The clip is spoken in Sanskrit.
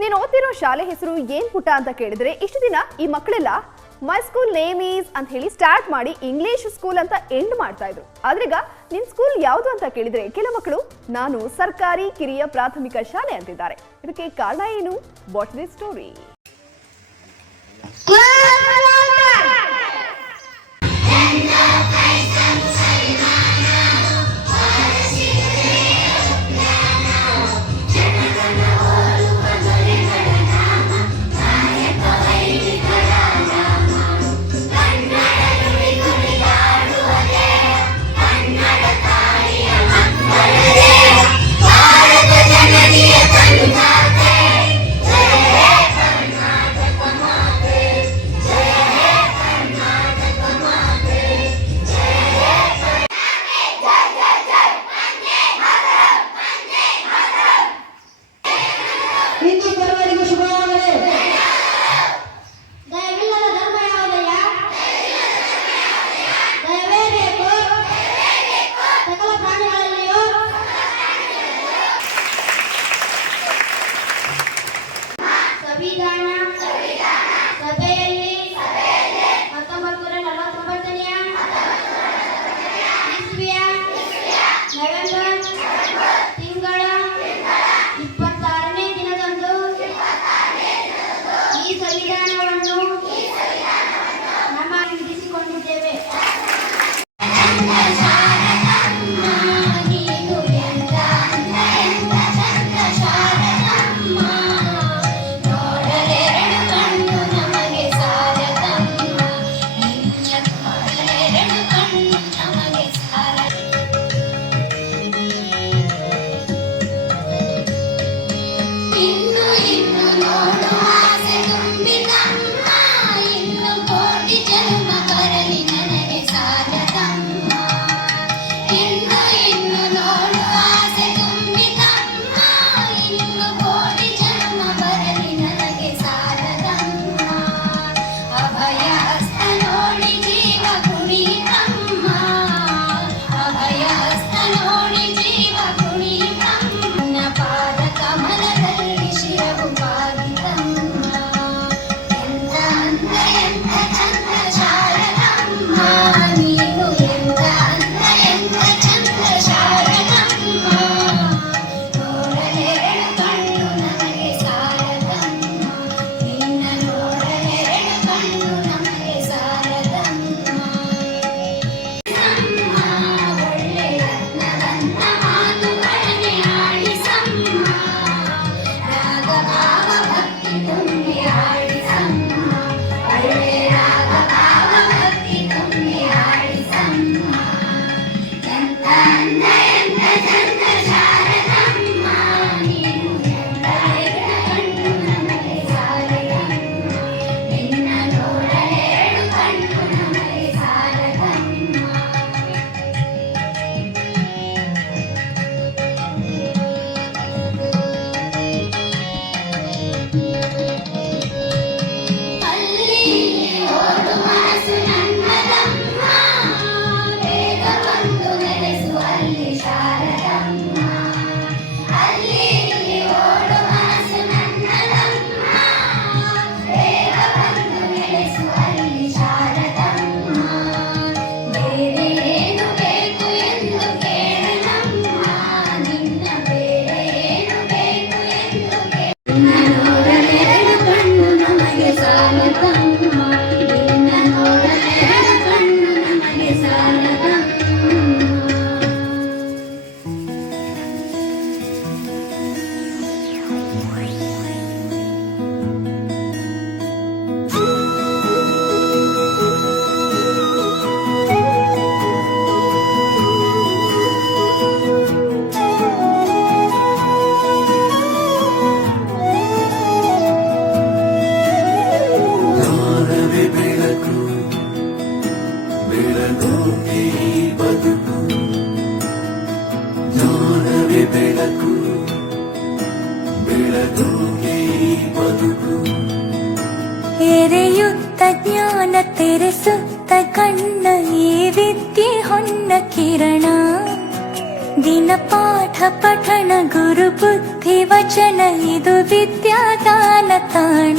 ನೀನು ಓದ್ತಿರೋ ಶಾಲೆ ಹೆಸರು ಏನ್ ಪುಟ ಅಂತ ಕೇಳಿದ್ರೆ ಇಷ್ಟು ದಿನ ಈ ಮಕ್ಕಳೆಲ್ಲ ಮೈ ಸ್ಕೂಲ್ ನೇಮ್ ಈಸ್ ಅಂತ ಹೇಳಿ ಸ್ಟಾರ್ಟ್ ಮಾಡಿ ಇಂಗ್ಲಿಷ್ ಸ್ಕೂಲ್ ಅಂತ ಎಂಡ್ ಮಾಡ್ತಾ ಇದ್ರು. ಆದ್ರೀಗ ನಿನ್ ಸ್ಕೂಲ್ ಯಾವುದು ಅಂತ ಕೇಳಿದ್ರೆ ಕೆಲ ಮಕ್ಕಳು ನಾನು ಸರ್ಕಾರಿ ಕಿರಿಯ ಪ್ರಾಥಮಿಕ ಶಾಲೆ ಅಂತಿದ್ದಾರೆ. ಇದಕ್ಕೆ ಕಾರಣ ಏನು? ವಾಟ್ ದಿ ಸ್ಟೋರಿ ಸಂವಿಧಾನ ಸಭೆಯಲ್ಲಿ ಹತ್ತೊಂಬತ್ತು ನೂರ ನಲವತ್ತೊಂಬತ್ತನೆಯ ಇಸ್ವಿಯ ನವೆಂಬರ್ ಬೆಳಗೋಕೆ ಈ ಬದುಕು ಜ್ಞಾನವೇ ಬೆಳಕು ಬೆಳಗೋಕೆ ಈ ಬದುಕು ಎರೆಯುತ್ತ ಜ್ಞಾನ ತೆರೆಸುತ್ತ ಕಣ್ಣ ಈ ವಿದ್ಯೆ ಹೊನ್ನ ಕಿರಣ ದಿನ ಪಾಠ ಪಠಣ ಗುರು ಬುದ್ಧಿ ವಚನ ಇದು ವಿದ್ಯಾದಾನ ತಾಣ